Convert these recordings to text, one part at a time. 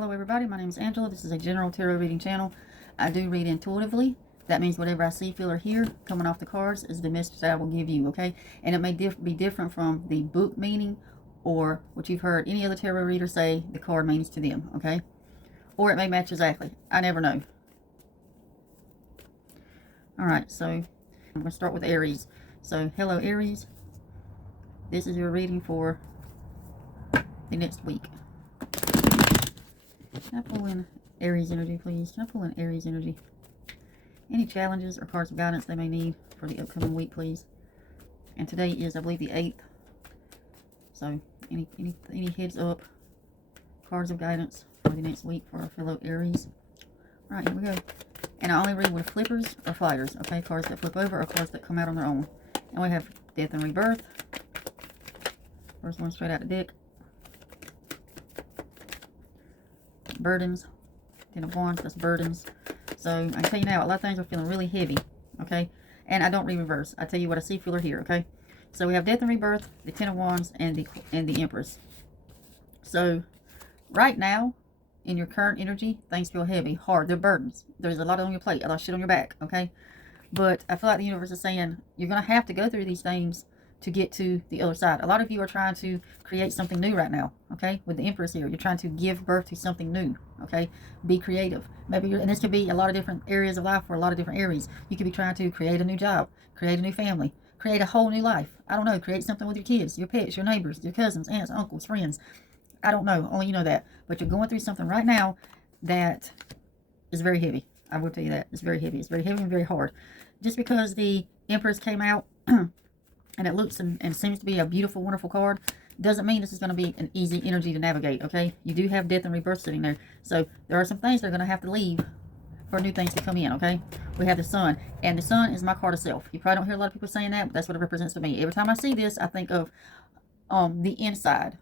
Hello everybody, my name is Angela. This is a general tarot reading channel. I do read intuitively. That means whatever I see, feel, or hear coming off the cards is the message that I will give you, okay? And it may be different from the book meaning or what you've heard any other tarot reader say the card means to them, okay? Or it may match exactly. I never know. Alright, so I'm going to start with Aries. So, hello Aries. This is your reading for the next week. Can I pull in Aries energy, please? Can I pull in Aries energy? Any challenges or cards of guidance they may need for the upcoming week, please? And today is, I believe, the 8th. So, any heads up, cards of guidance for the next week for our fellow Aries. All right, here we go. And I only read with flippers or flyers, okay? Cards that flip over or cards that come out on their own. And we have Death and Rebirth. First one straight out the deck. Burdens. Ten of Wands, that's burdens. So I can tell you now, a lot of things are feeling really heavy, okay? And I don't read reverse. I tell you what I see, feel, or hear, okay? So we have Death and Rebirth, the Ten of Wands, and the Empress. So right now, in your current energy, things feel heavy, hard. They're burdens. There's a lot on your plate, a lot of shit on your back, okay? But I feel like the universe is saying you're going to have to go through these things to get to the other side. A lot of you are trying to create something new right now, okay? With the Empress here, you're trying to give birth to something new, okay? Be creative. Maybe and this could be a lot of different areas of life for a lot of different Aries. You could be trying to create a new job, create a new family, create a whole new life. I don't know, create something with your kids, your pets, your neighbors, your cousins, aunts, uncles, friends. I don't know, only you know that. But you're going through something right now that is very heavy. I will tell you that. It's very heavy. It's very heavy and very hard. Just because the Empress came out and it looks and seems to be a beautiful, wonderful card, doesn't mean this is going to be an easy energy to navigate, okay? You do have Death and Rebirth sitting there. So there are some things that are going to have to leave for new things to come in, okay? We have the Sun, and the Sun is my card of self. You probably don't hear a lot of people saying that, but that's what it represents to me. Every time I see this, I think of the inside,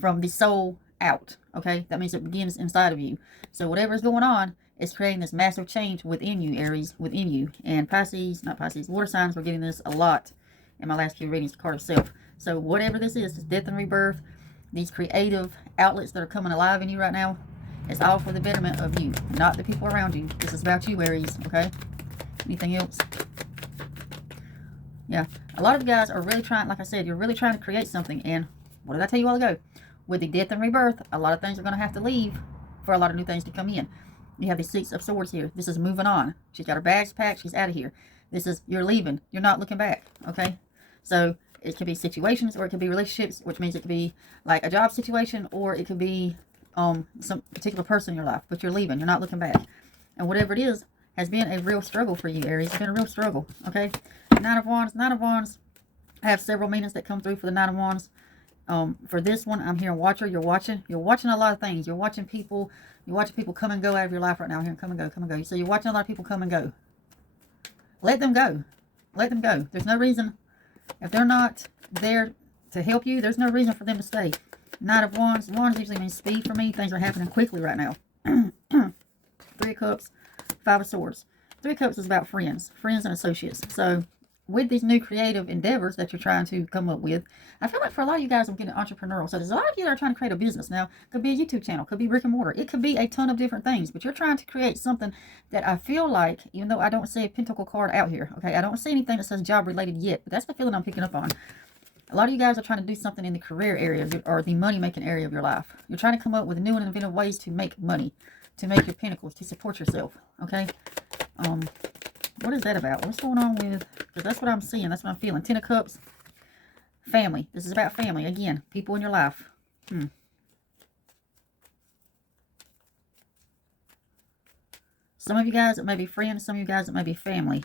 from the soul out, okay? That means it begins inside of you. So whatever is going on is creating this massive change within you, Aries, within you. And Pisces, not Pisces, water signs, we're getting this a lot in my last few readings, the card of self. So whatever this is Death and Rebirth, these creative outlets that are coming alive in you right now, it's all for the betterment of you, not the people around you. This is about you, Aries, okay? Anything else? Yeah, a lot of you guys are really trying, like I said, you're really trying to create something. And what did I tell you a while ago? With the Death and Rebirth, a lot of things are going to have to leave for a lot of new things to come in. You have the Six of Swords here. This is moving on. She's got her bags packed. She's out of here. This is, you're leaving. You're not looking back, okay? So it could be situations, or it could be relationships, which means it could be like a job situation, or it could be some particular person in your life, but you're leaving. You're not looking back. And whatever it is has been a real struggle for you, Aries. It's been a real struggle, okay? Nine of Wands. Nine of Wands. I have several meanings that come through for the Nine of Wands. For this one, I'm hearing watcher. You're watching a lot of things. You're watching people come and go out of your life right now. Here, come and go, come and go. So you're watching a lot of people come and go. Let them go. Let them go. There's no reason. If they're not there to help you, there's no reason for them to stay. Knight of Wands. Wands usually means speed for me. Things are happening quickly right now. Three of Cups. Five of Swords. Three of Cups is about friends. Friends and associates. So with these new creative endeavors that you're trying to come up with, I feel like for a lot of you guys, I'm getting entrepreneurial. So there's a lot of you that are trying to create a business. Now, it could be a YouTube channel, could be brick and mortar. It could be a ton of different things, but you're trying to create something that I feel like, even though I don't see a pentacle card out here, okay, I don't see anything that says job related yet, but that's the feeling I'm picking up on. A lot of you guys are trying to do something in the career area or the money-making area of your life. You're trying to come up with new and inventive ways to make money, to make your pinnacles, to support yourself, okay? What is that about? What's going on with, because that's what I'm seeing. That's what I'm feeling. Ten of Cups. Family. This is about family. Again, people in your life. Some of you guys, it may be friends. Some of you guys, it may be family.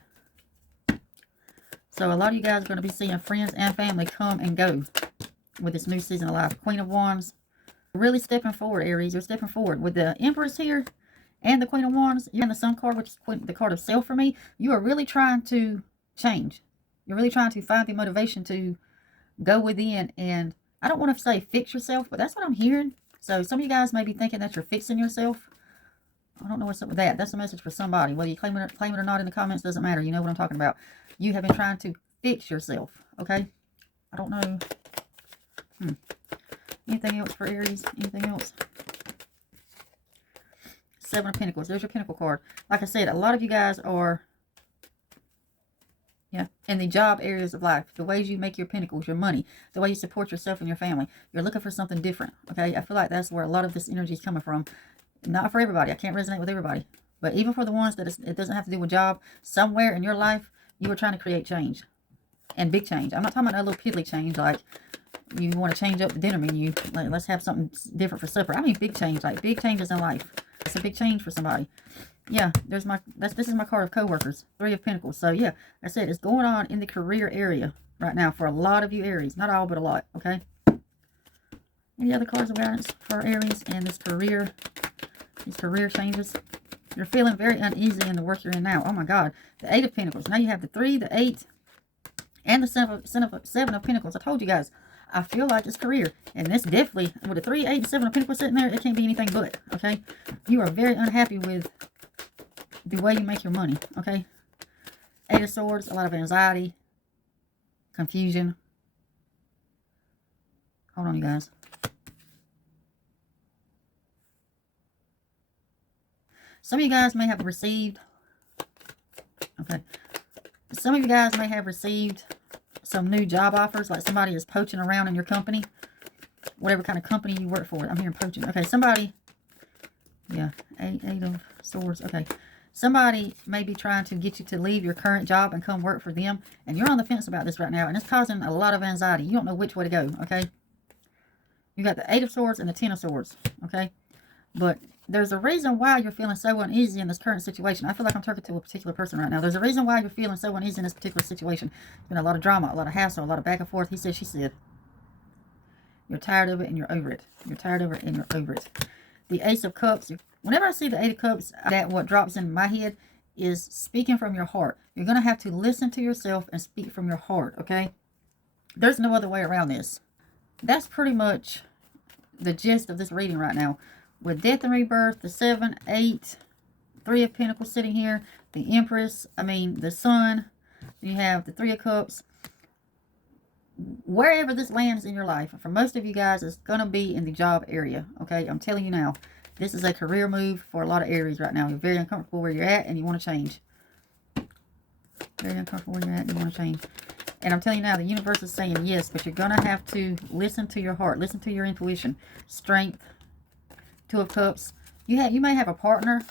So a lot of you guys are going to be seeing friends and family come and go with this new season of life. Queen of Wands. Really stepping forward, Aries. You're stepping forward. With the Empress here and the Queen of Wands, you're in the Sun card, which is the card of self for me. You are really trying to change. You're really trying to find the motivation to go within, and I don't want to say fix yourself, but that's what I'm hearing. So some of you guys may be thinking that you're fixing yourself. I don't know what's up with that. That's a message for somebody. Whether you claim it or not in the comments, doesn't matter. You know what I'm talking about. You have been trying to fix yourself, okay? I don't know. Anything else for Aries? Anything else? Seven of Pentacles. There's your Pentacle card. Like I said, a lot of you guys are, yeah, in the job areas of life. The ways you make your pentacles, your money, the way you support yourself and your family. You're looking for something different, okay? I feel like that's where a lot of this energy is coming from. Not for everybody. I can't resonate with everybody. But even for the ones that it doesn't have to do with job, somewhere in your life, you are trying to create change. And big change. I'm not talking about a little piddly change, like you want to change up the dinner menu. Like, let's have something different for supper. I mean big change, like big changes in life. It's a big change for somebody. Yeah, this is my card of co-workers. Three of Pentacles. So yeah, I said it's going on in the career area right now for a lot of you Aries. Not all, but a lot, okay? Any other cards of guidance for Aries and this career, these career changes? You're feeling very uneasy in the work you're in now. Oh my God. The Eight of Pentacles. Now you have the 3, the 8, and the seven of Pentacles. I told you guys, I feel like it's career. And this definitely, with the 3, 8, and 7 of Pentacles sitting there, it can't be anything but, okay? You are very unhappy with the way you make your money, okay? 8 of Swords, a lot of anxiety, confusion. Hold on, you guys. Some of you guys may have received, okay, some of you guys may have received some new job offers, like somebody is poaching around in your company, whatever kind of company you work for. I'm hearing poaching. Okay, somebody, yeah, 8 of Swords, okay. Somebody may be trying to get you to leave your current job and come work for them, and you're on the fence about this right now, and it's causing a lot of anxiety. You don't know which way to go, okay? You got the 8 of Swords and the 10 of Swords, okay? But there's a reason why you're feeling so uneasy in this current situation. I feel like I'm talking to a particular person right now. There's a reason why you're feeling so uneasy in this particular situation. There's been a lot of drama, a lot of hassle, a lot of back and forth. He said, she said. You're tired of it and you're over it. You're tired of it and you're over it. The Ace of Cups. Whenever I see the 8 of Cups, that what drops in my head is speaking from your heart. You're going to have to listen to yourself and speak from your heart, okay? There's no other way around this. That's pretty much the gist of this reading right now. With Death and Rebirth, the 7, 8, 3 of Pentacles sitting here, the Empress, the Sun, you have the 3 of Cups. Wherever this lands in your life, for most of you guys, it's going to be in the job area, okay? I'm telling you now, this is a career move for a lot of Aries right now. You're very uncomfortable where you're at and you want to change. Very uncomfortable where you're at and you want to change. And I'm telling you now, the universe is saying yes, but you're going to have to listen to your heart, listen to your intuition, strength. 2 of Cups. You may have a partner.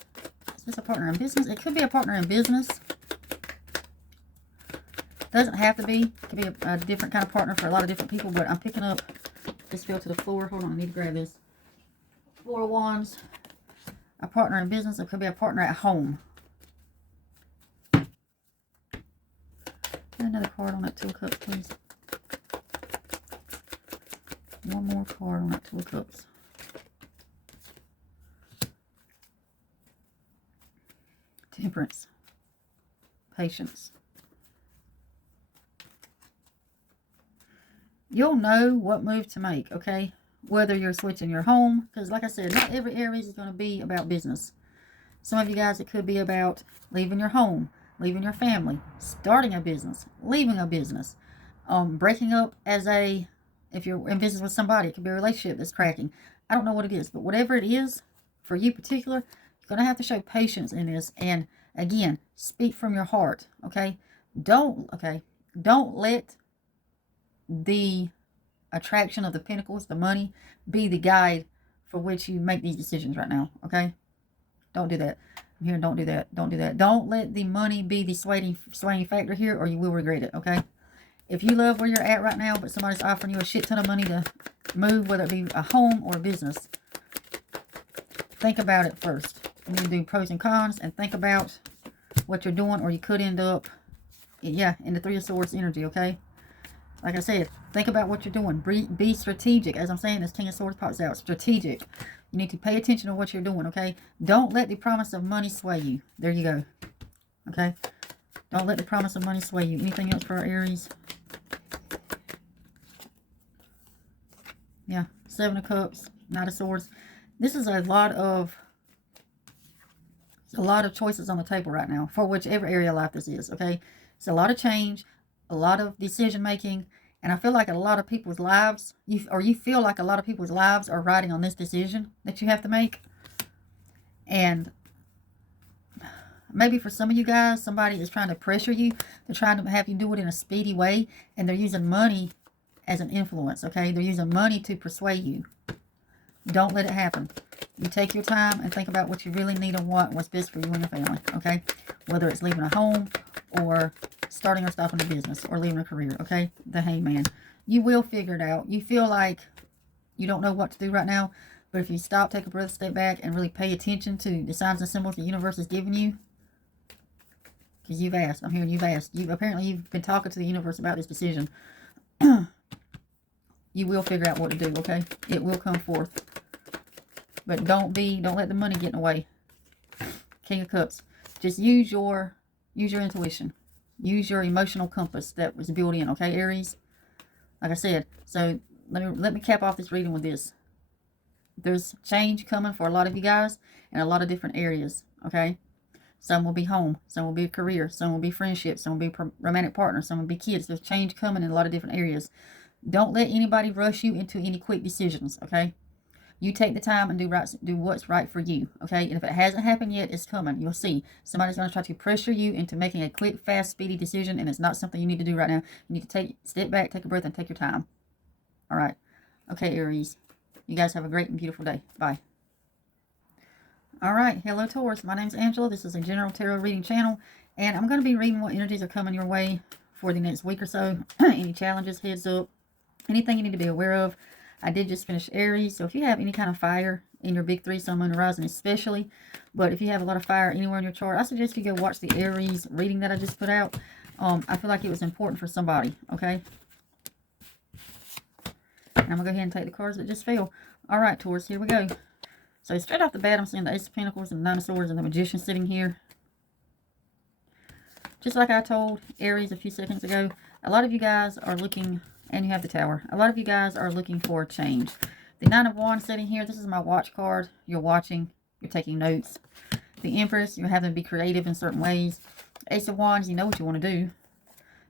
Is this a partner in business? It could be a partner in business. Doesn't have to be. It could be a different kind of partner for a lot of different people, but I'm picking up, this fell to the floor. Hold on, I need to grab this. 4 of Wands. A partner in business. It could be a partner at home. Another card on that 2 of Cups, please. One more card on that 2 of Cups. Temperance. Patience. You'll know what move to make, okay? Whether you're switching your home, because like I said, not every Aries is going to be about business. Some of you guys, it could be about leaving your home, leaving your family, starting a business, leaving a business, breaking up if you're in business with somebody, it could be a relationship that's cracking. I don't know what it is, but whatever it is, for you particular, you're going to have to show patience in this. And again, speak from your heart, okay? Don't let the attraction of the Pentacles, the money, be the guide for which you make these decisions right now, okay? Don't do that. I'm hearing don't do that. Don't do that. Don't let the money be the swaying factor here, or you will regret it, okay? If you love where you're at right now, but somebody's offering you a shit ton of money to move, whether it be a home or a business, think about it first. You need to do pros and cons and think about what you're doing, or you could end up, yeah, in the 3 of Swords energy, okay? Like I said, think about what you're doing. Be strategic. As I'm saying, this King of Swords pops out. Strategic. You need to pay attention to what you're doing, okay? Don't let the promise of money sway you. There you go. Okay? Don't let the promise of money sway you. Anything else for our Aries? Yeah. 7 of Cups. Knight of Swords. This is a lot of choices on the table right now for whichever area of life this is, okay? It's a lot of change, a lot of decision making, and I feel like a lot of people's lives, you feel like a lot of people's lives are riding on this decision that you have to make. And maybe for some of you guys, somebody is trying to pressure you. They're trying to have you do it in a speedy way, and they're using money as an influence, okay? They're using money to persuade you. Don't let it happen. You take your time and think about what you really need and want, what's best for you and your family, okay? Whether it's leaving a home or starting or stopping a business or leaving a career, okay? The Hangman. You will figure it out. You feel like you don't know what to do right now, but if you stop, take a breath, step back, and really pay attention to the signs and symbols the universe is giving you, because you've asked. I'm hearing you've asked. Apparently you've been talking to the universe about this decision. You will figure out what to do, okay? It will come forth. But don't let the money get in the way. King of Cups. Just use your intuition. Use your emotional compass that was built in, okay, Aries? Like I said, so let me cap off this reading with this. There's change coming for a lot of you guys in a lot of different areas, okay? Some will be home, some will be a career, some will be friendship, some will be romantic partners, some will be kids. There's change coming in a lot of different areas. Don't let anybody rush you into any quick decisions, okay? You take the time and do what's right for you, okay? And if it hasn't happened yet, it's coming. You'll see. Somebody's going to try to pressure you into making a quick, fast, speedy decision, and it's not something you need to do right now. You need to step back, take a breath, and take your time. All right. Okay, Aries. You guys have a great and beautiful day. Bye. All right. Hello, Taurus. My name's Angela. This is a general tarot reading channel, and I'm going to be reading what energies are coming your way for the next week or so. Any challenges, heads up, anything you need to be aware of. I did just finish Aries, so if you have any kind of fire in your big three, sun, moon, and rising especially, but if you have a lot of fire anywhere in your chart, I suggest you go watch the Aries reading that I just put out. I feel like it was important for somebody, okay? And I'm going to go ahead and take the cards that just fell. All right, Taurus, here we go. So straight off the bat, I'm seeing the Ace of Pentacles and the Nine of Swords and the Magician sitting here. Just like I told Aries a few seconds ago, a lot of you guys are looking... And you have the Tower. A lot of you guys are looking for a change. The Nine of Wands sitting here. This is my watch card. You're watching. You're taking notes. The Empress. You're having to be creative in certain ways. Ace of Wands. You know what you want to do.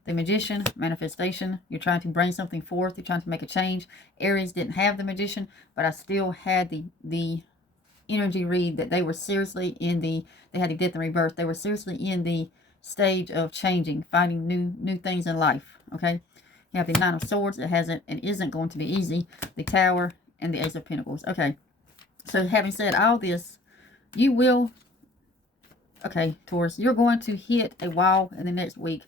The Magician. Manifestation. You're trying to bring something forth. You're trying to make a change. Aries didn't have the Magician, but I still had the energy read that they were seriously in the... They had the death and rebirth. They were seriously in the stage of changing. Finding new things in life. Okay? You have the Nine of Swords. It hasn't and isn't going to be easy. The Tower and the Ace of Pentacles. Okay. So having said all this, you will... Okay, Taurus, you're going to hit a wall in the next week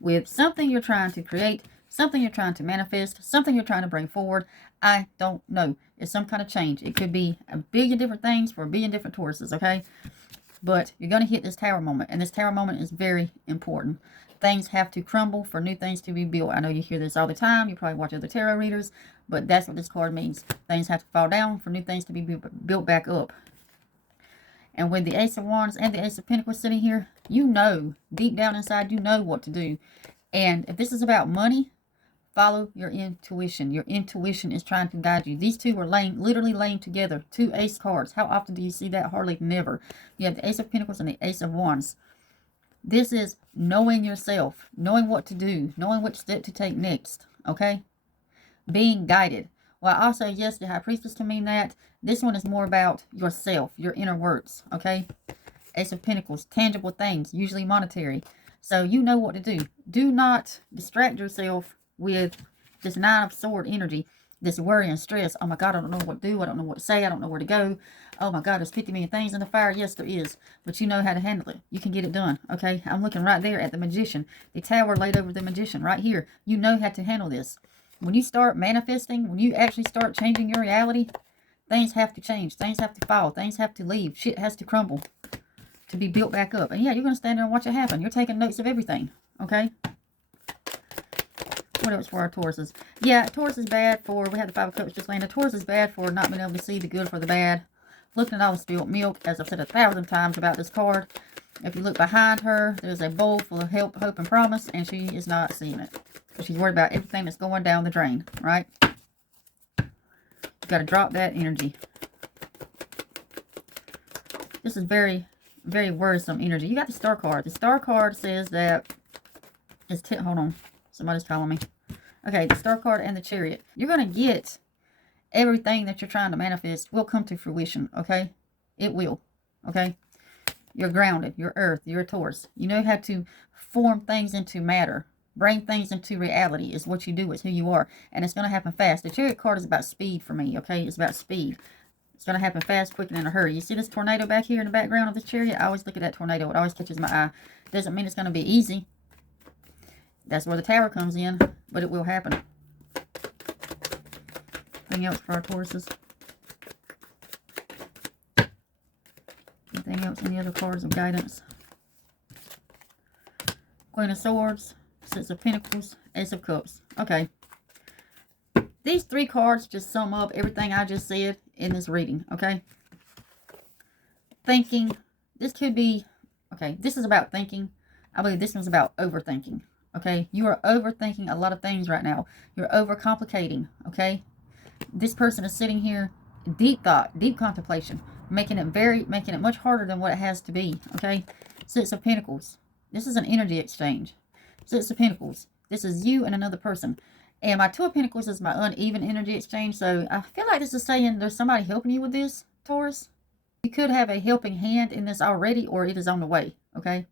with something you're trying to create, something you're trying to manifest, something you're trying to bring forward. I don't know. It's some kind of change. It could be a billion different things for a billion different Tauruses, okay? But you're going to hit this Tower moment, and this Tower moment is very important. Things have to crumble for new things to be built. I know you hear this all the time. You probably watch other tarot readers, but that's what this card means. Things have to fall down for new things to be built back up. And with the Ace of Wands and the Ace of Pentacles sitting here, you know, deep down inside, you know what to do. And if this is about money, follow your intuition. Your intuition is trying to guide you. These two are literally laying together. Two ace cards. How often do you see that? Hardly never. You have the Ace of Pentacles and the Ace of Wands. This is knowing yourself, knowing what to do, knowing which step to take next, okay? Being guided. Well, also, yes, the High Priestess can mean that. This one is more about yourself, your inner works, okay? Ace of Pentacles, tangible things, usually monetary. So you know what to do. Do not distract yourself with this Nine of Sword energy, this worry and stress. Oh my God, I don't know what to do. I don't know what to say. I don't know where to go. Oh my God, there's 50 million things in the fire. Yes, there is. But you know how to handle it. You can get it done. Okay. I'm looking right there at the Magician. The Tower laid over the Magician right here. You know how to handle this. When you start manifesting, when you actually start changing your reality, things have to change. Things have to fall. Things have to leave. Shit has to crumble to be built back up. And yeah, you're going to stand there and watch it happen. You're taking notes of everything. Okay. What else for our Tauruses? Yeah, Taurus is bad for, we had the Five of Cups just landed. Taurus is bad for not being able to see the good for the bad. Looking at all the spilled milk, as I've said 1,000 times about this card. If you look behind her, there's a bowl full of help, hope, and promise, and she is not seeing it. She's worried about everything that's going down the drain, right? You've got to drop that energy. This is very, very worrisome energy. You got the Star card. The Star card says that, hold on, somebody's calling me. Okay, the Star card and the Chariot. You're going to get everything that you're trying to manifest will come to fruition, okay? It will, okay? You're grounded. You're earth. You're a Taurus. You know how to form things into matter. Bring things into reality is what you do. It's who you are. And it's going to happen fast. The Chariot card is about speed for me, okay? It's about speed. It's going to happen fast, quick, and in a hurry. You see this tornado back here in the background of this Chariot? I always look at that tornado. It always catches my eye. Doesn't mean it's going to be easy. That's where the Tower comes in, but it will happen. Anything else for our Tauruses? Anything else? Any other cards of guidance? Queen of Swords, Six of Pentacles, Ace of Cups. Okay. These 3 cards just sum up everything I just said in this reading, okay? Thinking. This could be, okay, this is about thinking. I believe this one's about overthinking, okay? You are overthinking a lot of things right now. You're overcomplicating, okay? This person is sitting here, deep thought, deep contemplation, making it much harder than what it has to be, okay? Six of Pentacles. This is an energy exchange. Six of Pentacles. This is you and another person. And my Two of Pentacles is my uneven energy exchange. So I feel like this is saying there's somebody helping you with this, Taurus. You could have a helping hand in this already, or it is on the way, okay?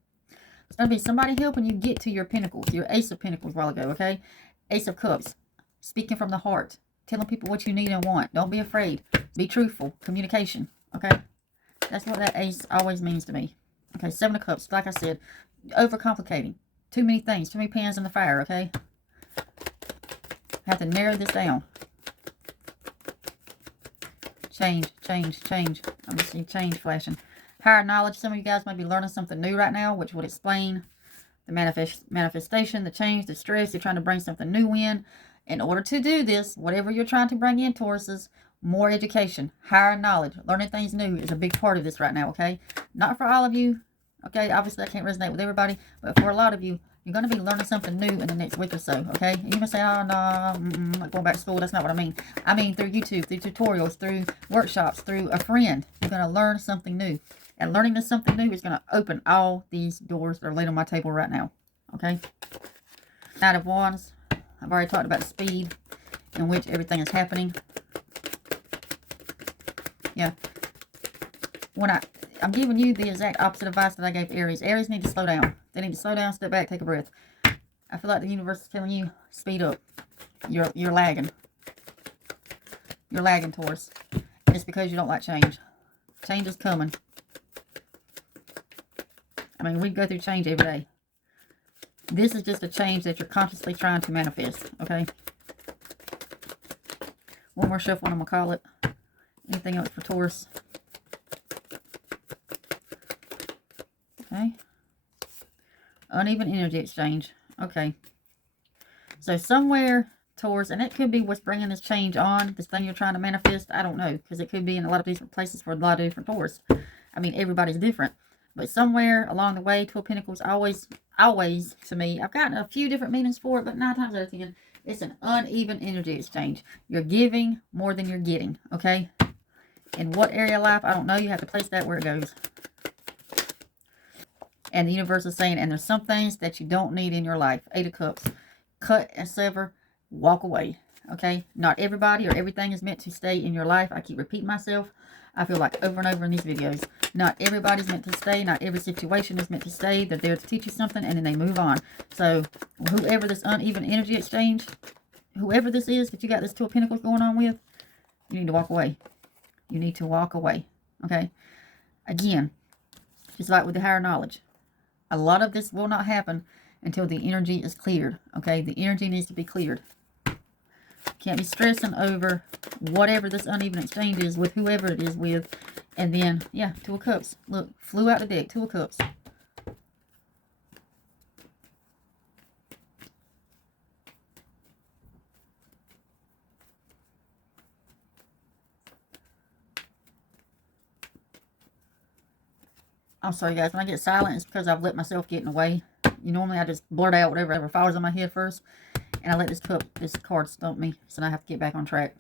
It's going to be somebody helping you get to your Pentacles, your Ace of Pentacles a while ago, okay? Ace of Cups. Speaking from the heart. Telling people what you need and want. Don't be afraid. Be truthful. Communication, okay? That's what that Ace always means to me. Okay, Seven of Cups. Like I said, overcomplicating. Too many things. Too many pans in the fire, okay? Have to narrow this down. Change, change, change. I'm just seeing change flashing. Higher knowledge. Some of you guys might be learning something new right now, which would explain the manifestation, the change, the stress. You're trying to bring something new in. In order to do this, whatever you're trying to bring in, Tauruses, more education, higher knowledge, learning things new is a big part of this right now, okay? Not for all of you, okay? Obviously, I can't resonate with everybody, but for a lot of you, you're going to be learning something new in the next week or so, okay? And you may say, oh, no, I'm not going back to school. That's not what I mean. I mean through YouTube, through tutorials, through workshops, through a friend. You're going to learn something new. And learning this something new is going to open all these doors that are laid on my table right now, okay? Knight of Wands. I've already talked about the speed in which everything is happening. Yeah. When I'm giving you the exact opposite advice that I gave Aries. Aries need to slow down. They need to slow down, step back, take a breath. I feel like the universe is telling you, speed up. You're lagging. You're lagging, Taurus. And it's because you don't like change. Change is coming. I mean, we go through change every day. This is just a change that you're consciously trying to manifest, okay? One more shuffle, I'm going to call it. Anything else for Taurus? Okay. Uneven energy exchange. Okay. So somewhere, Taurus, and it could be what's bringing this change on, this thing you're trying to manifest. I don't know, because it could be in a lot of different places for a lot of different Taurus. I mean, everybody's different. But somewhere along the way, Two of Pentacles always, to me, I've gotten a few different meanings for it, but 9 times out of 10, it's an uneven energy exchange. You're giving more than you're getting, okay? In what area of life, I don't know. You have to place that where it goes. And the universe is saying, and there's some things that you don't need in your life. 8 of Cups. Cut and sever. Walk away, okay? Not everybody or everything is meant to stay in your life. I keep repeating myself. I feel like over and over in these videos. Not everybody's meant to stay. Not every situation is meant to stay. They're there to teach you something and then they move on. So whoever this uneven energy exchange, whoever this is that you got this Two of Pentacles going on with, you need to walk away. You need to walk away. Okay? Again, just like with the higher knowledge. A lot of this will not happen until the energy is cleared. Okay? The energy needs to be cleared. Can't be stressing over whatever this uneven exchange is with whoever it is with. And then, yeah, Two of Cups. Look, flew out the deck. Two of Cups. I'm sorry, guys. When I get silent, it's because I've let myself get in the way. Normally I just blurt out whatever falls on my head first. And I let this card stump me. So now I have to get back on track.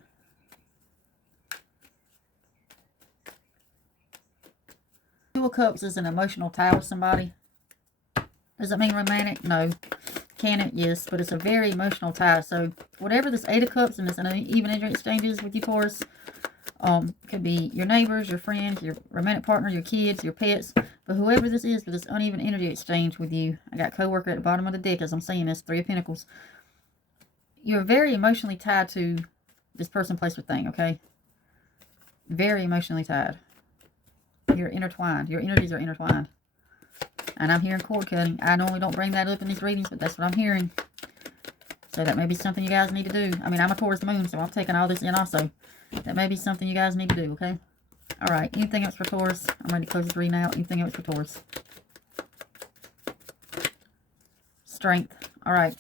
Two of Cups is an emotional tie with somebody. Does it mean romantic? No. Can it? Yes. But it's a very emotional tie. So whatever this 8 of Cups and this uneven energy exchange is with you, Taurus, Could be your neighbors, your friends, your romantic partner, your kids, your pets. But whoever this is, with this uneven energy exchange with you, I got co-worker at the bottom of the deck as I'm saying this, Three of Pentacles. You're very emotionally tied to this person, place, or thing, okay? Very emotionally tied. You're intertwined. Your energies are intertwined. And I'm hearing cord cutting. I normally don't bring that up in these readings, but that's what I'm hearing. So that may be something you guys need to do. I mean, I'm a Taurus moon, so I'm taking all this in also. That may be something you guys need to do, okay? All right. Anything else for Taurus? I'm ready to close this reading out. Anything else for Taurus? Strength. All right.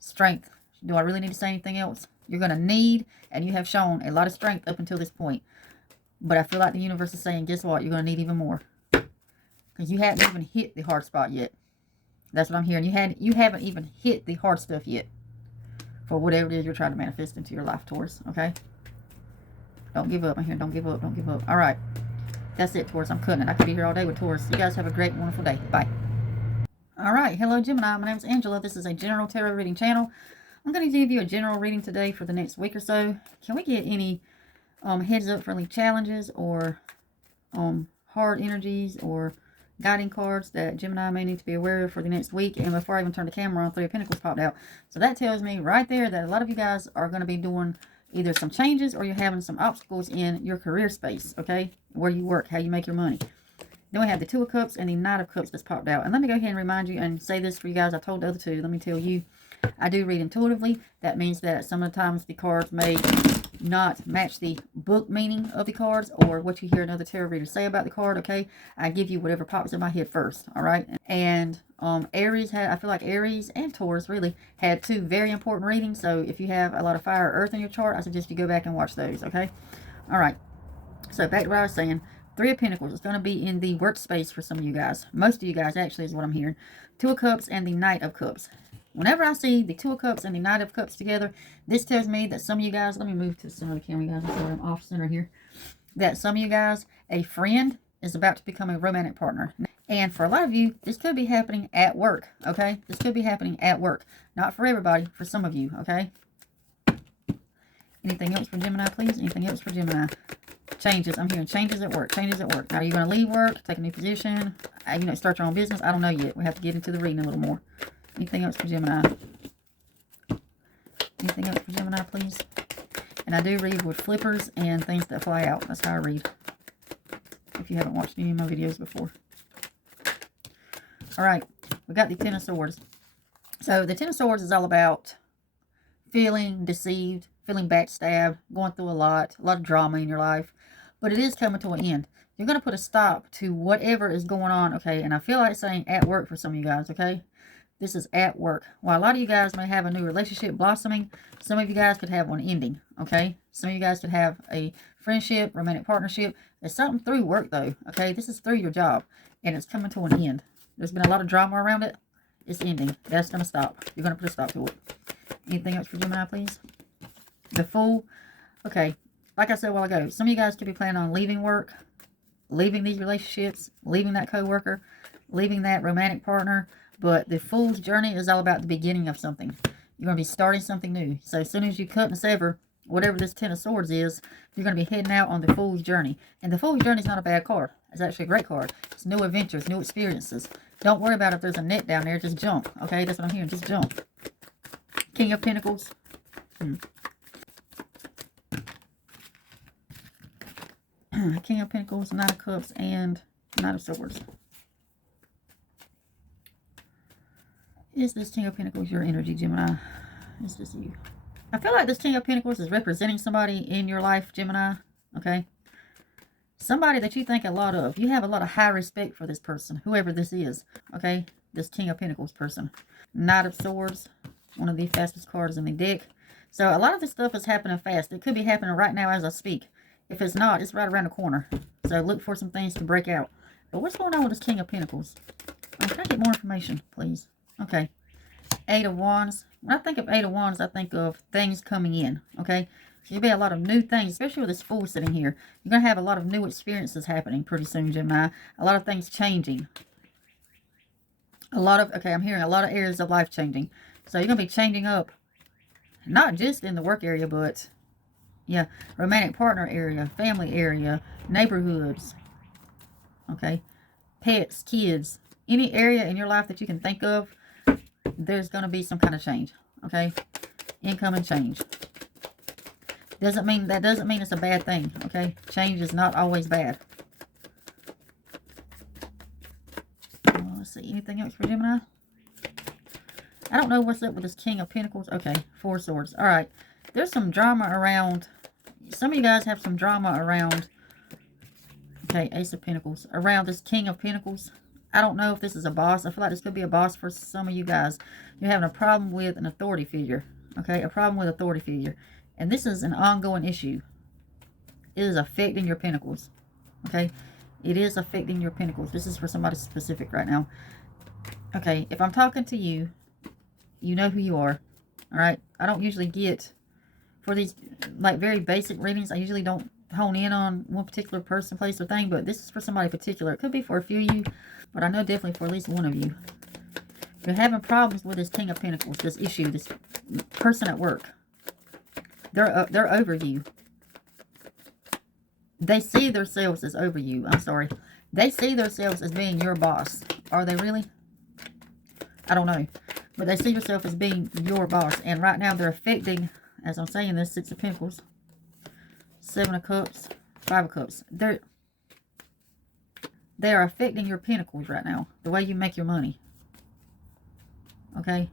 Strength. Do I really need to say anything else? You're going to need, and you have shown a lot of strength up until this point. But I feel like the universe is saying, guess what? You're going to need even more. Because you haven't even hit the hard spot yet. That's what I'm hearing. You haven't even hit the hard stuff yet. For whatever it is you're trying to manifest into your life, Taurus. Okay? Don't give up. I'm hearing don't give up. Don't give up. All right. That's it, Taurus. I'm cutting it. I could be here all day with Taurus. You guys have a great, wonderful day. Bye. All right. Hello, Gemini. My name is Angela. This is a general tarot reading channel. I'm going to give you a general reading today for the next week or so. Can we get any heads up for any challenges or hard energies or guiding cards that Gemini may need to be aware of for the next week? And before I even turn the camera on, Three of Pentacles popped out. So that tells me right there that a lot of you guys are going to be doing either some changes or you're having some obstacles in your career space, okay? Where you work, how you make your money. Then we have the Two of Cups and the Knight of Cups that's popped out. And let me go ahead and remind you and say this for you guys. I told the other two. Let me tell you, I do read intuitively. That means that some of the times the cards may not match the book meaning of the cards or what you hear another tarot reader say about the card, okay? I give you whatever pops in my head first, all right? And Aries I feel like Aries and Taurus really had two very important readings. So if you have a lot of fire or earth in your chart, I suggest you go back and watch those, okay? All right. So back to what I was saying. Three of Pentacles is going to be in the workspace for some of you guys. Most of you guys, actually, is what I'm hearing. Two of Cups and the Knight of Cups. Whenever I see the Two of Cups and the Knight of Cups together, this tells me that some of you guys, let me move to the center of the camera, you guys. I'm sorry, I'm off center here. That some of you guys, a friend is about to become a romantic partner. And for a lot of you, this could be happening at work, okay? This could be happening at work. Not for everybody, for some of you, okay? Anything else for Gemini, please? Anything else for Gemini? Changes. I'm hearing changes at work. Changes at work. Now, are you going to leave work, take a new position, start your own business? I don't know yet. We have to get into the reading a little more. Anything else for Gemini? Anything else for Gemini, please? And I do read with flippers and things that fly out. That's how I read. If you haven't watched any of my videos before. All right. We got the Ten of Swords. So the Ten of Swords is all about feeling deceived, feeling backstabbed, going through a lot of drama in your life. But it is coming to an end. You're going to put a stop to whatever is going on, okay? And I feel like saying at work for some of you guys, okay? This is at work. While a lot of you guys may have a new relationship blossoming, some of you guys could have one ending, okay? Some of you guys could have a friendship, romantic partnership. It's something through work, though, okay? This is through your job, and it's coming to an end. There's been a lot of drama around it. It's ending. That's going to stop. You're going to put a stop to it. Anything else for Gemini, please? The Fool. Okay, like I said a while ago, some of you guys could be planning on leaving work, leaving these relationships, leaving that coworker, leaving that romantic partner. But the Fool's journey is all about the beginning of something. You're going to be starting something new. So as soon as you cut and sever whatever this Ten of Swords is, you're going to be heading out on the Fool's journey. And the Fool's journey is not a bad card. It's actually a great card. It's new adventures, new experiences. Don't worry about if there's a net down there. Just jump. Okay, that's what I'm hearing. Just jump. King of Pentacles. King of Pentacles, Knight of Cups, and Knight of Swords. Is this King of Pentacles your energy, Gemini? Is this you? I feel like this King of Pentacles is representing somebody in your life, Gemini. Okay? Somebody that you think a lot of. You have a lot of high respect for this person, whoever this is. Okay? This King of Pentacles person. Knight of Swords. One of the fastest cards in the deck. So a lot of this stuff is happening fast. It could be happening right now as I speak. If it's not, it's right around the corner. So look for some things to break out. But what's going on with this King of Pentacles? Can I get more information, please? Okay. Eight of Wands. When I think of Eight of Wands, I think of things coming in. Okay. So there'll be a lot of new things, especially with this Fool sitting here. You're going to have a lot of new experiences happening pretty soon, Gemini. A lot of things changing. I'm hearing a lot of areas of life changing. So you're going to be changing up, not just in the work area, but Yeah, romantic partner area, family area, neighborhoods, okay, pets, kids, any area in your life that you can think of, there's going to be some kind of change, okay? Income and change. That doesn't mean it's a bad thing, okay? Change is not always bad. Let's see, anything else for Gemini? I don't know what's up with this King of Pentacles. Okay, Four Swords. All right, there's some drama around. Some of you guys have some drama around. Okay, Ace of Pentacles. Around this King of Pentacles. I don't know if this is a boss. I feel like this could be a boss for some of you guys. You're having a problem with an authority figure. Okay, a problem with authority figure. And this is an ongoing issue. It is affecting your pentacles. Okay, it is affecting your pentacles. This is for somebody specific right now. Okay, if I'm talking to you, you know who you are. All right, I don't usually get, for these like very basic readings, I usually don't hone in on one particular person, place, or thing, but this is for somebody particular. It could be for a few of you, but I know definitely for at least one of you. You're having problems with this King of Pentacles, this issue, this person at work. They're over you. They see themselves as over you. I'm sorry. They see themselves as being your boss. Are they really? I don't know. But they see themselves as being your boss. And right now they're affecting, as I'm saying this, Six of Pentacles, Seven of Cups, Five of Cups. They are affecting your pentacles right now. The way you make your money. Okay?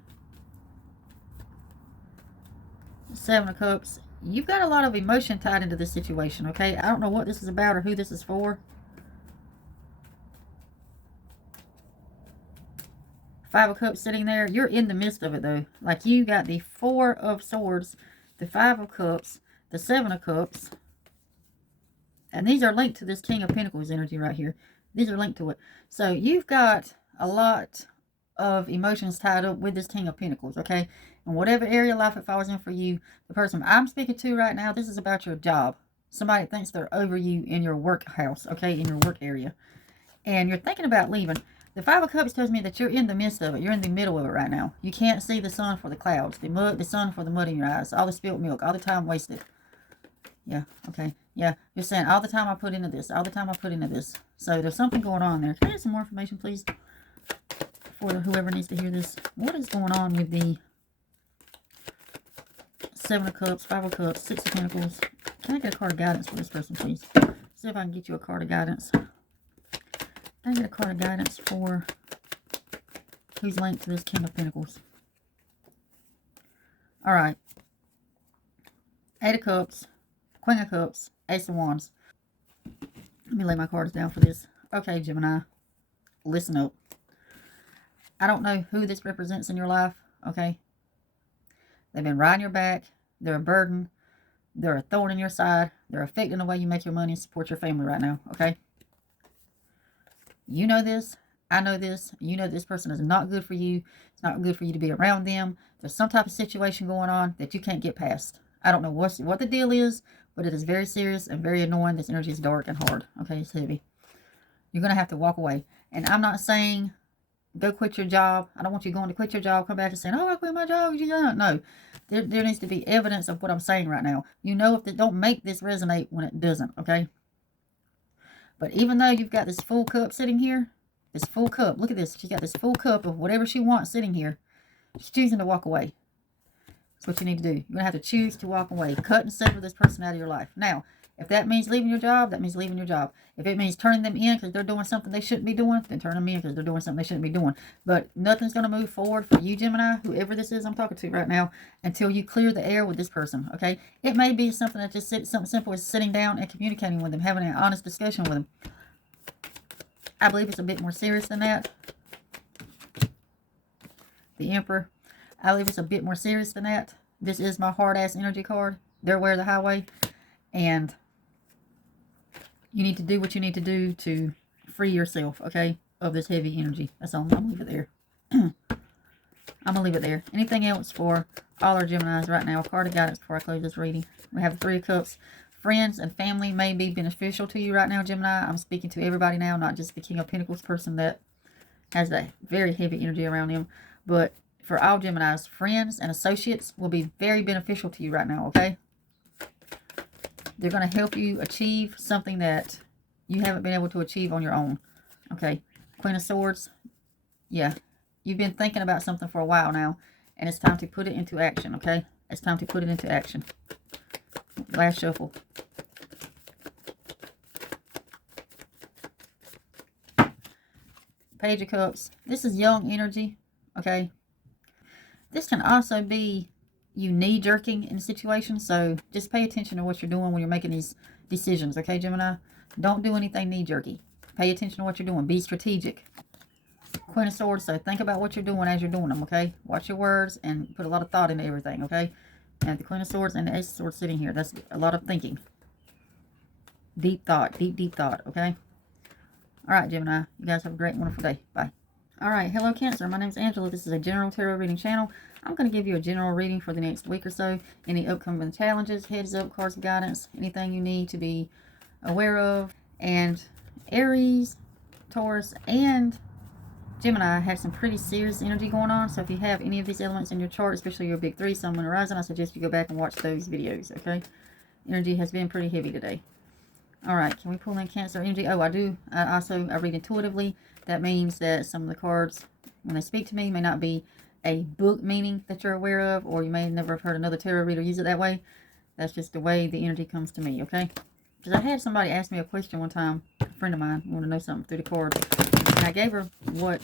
Seven of Cups. You've got a lot of emotion tied into this situation, okay? I don't know what this is about or who this is for. Five of Cups sitting there. You're in the midst of it, though. Like, you got the Four of Swords, the Five of Cups, the Seven of Cups. And these are linked to this King of Pentacles energy right here. These are linked to it. So, you've got a lot of emotions tied up with this King of Pentacles, okay? And whatever area of life it falls in for you, the person I'm speaking to right now, this is about your job. Somebody thinks they're over you in your work house, okay, in your work area. And you're thinking about leaving. The Five of Cups tells me that you're in the midst of it. You're in the middle of it right now. You can't see the sun for the clouds, the sun for the mud in your eyes, all the spilt milk, all the time wasted. Yeah, okay. Yeah, you're saying all the time I put into this, all the time I put into this. So there's something going on there. Can I get some more information, please? For whoever needs to hear this. What is going on with the Seven of Cups, Five of Cups, Six of Pentacles? Can I get a card of guidance for this person, please? See if I can get you a card of guidance. Can I get a card of guidance for who's linked to this King of Pentacles? All right. Eight of Cups, Queen of Cups, Ace of Wands. Let me lay my cards down for this. Okay, Gemini, listen up. I don't know who this represents in your life, okay? They've been riding your back. They're a burden. They're a thorn in your side. They're affecting the way you make your money and support your family right now, okay? You know this. I know this. You know this person is not good for you. It's not good for you to be around them. There's some type of situation going on that you can't get past. I don't know what the deal is, but it is very serious and very annoying. This energy is dark and hard, okay? It's heavy. You're going to have to walk away. And I'm not saying go quit your job. I don't want you going to quit your job, come back and saying, oh, I quit my job. No. There needs to be evidence of what I'm saying right now. You know, if they don't make this resonate when it doesn't, okay? But even though you've got this full cup sitting here, this full cup, look at this. She's got this full cup of whatever she wants sitting here. She's choosing to walk away. That's what you need to do. You're going to have to choose to walk away. Cut and sever this person out of your life. Now, if that means leaving your job, that means leaving your job. If it means turning them in because they're doing something they shouldn't be doing, then turn them in because they're doing something they shouldn't be doing. But nothing's going to move forward for you, Gemini, whoever this is I'm talking to right now, until you clear the air with this person, okay? It may be something that just something simple as sitting down and communicating with them, having an honest discussion with them. I believe it's a bit more serious than that. The Emperor. I believe it's a bit more serious than that. This is my hard-ass energy card. They're aware of the highway. And you need to do what you need to do to free yourself, okay, of this heavy energy. That's all. I'm going to leave it there. I'm going to leave it there. Anything else for all our Geminis right now? A card of guidance before I close this reading. We have the Three of Cups. Friends and family may be beneficial to you right now, Gemini. I'm speaking to everybody now, not just the King of Pentacles person that has that very heavy energy around him. But for all Geminis, friends and associates will be very beneficial to you right now, okay? They're going to help you achieve something that you haven't been able to achieve on your own. Okay. Queen of Swords. Yeah. You've been thinking about something for a while now, and it's time to put it into action, okay? It's time to put it into action. Last shuffle. Page of Cups. This is young energy, okay? This can also be you knee-jerking in a situation, so just pay attention to what you're doing when you're making these decisions, okay, Gemini? Don't do anything knee-jerky. Pay attention to what you're doing. Be strategic. Queen of Swords, so think about what you're doing as you're doing them, okay? Watch your words and put a lot of thought into everything, okay? And the Queen of Swords and the Ace of Swords sitting here. That's a lot of thinking. Deep thought. Deep thought, okay? All right, Gemini. You guys have a great, wonderful day. Bye. All right. Hello, Cancer. My name is Angela. This is a general tarot reading channel. I'm going to give you a general reading for the next week or so. Any upcoming challenges, heads up, cards of guidance, anything you need to be aware of. And Aries, Taurus, and Gemini have some pretty serious energy going on. So if you have any of these elements in your chart, especially your big three, Sun, Moon, Horizon, I suggest you go back and watch those videos, okay? Energy has been pretty heavy today. All right, can we pull in Cancer energy? Oh, I do. I read intuitively. That means that some of the cards, when they speak to me, may not be a book meaning that you're aware of, or you may never have heard another tarot reader use it that way. That's just the way the energy comes to me, okay? Because I had somebody ask me a question one time, a friend of mine, wanted to know something through the cards. And I gave her what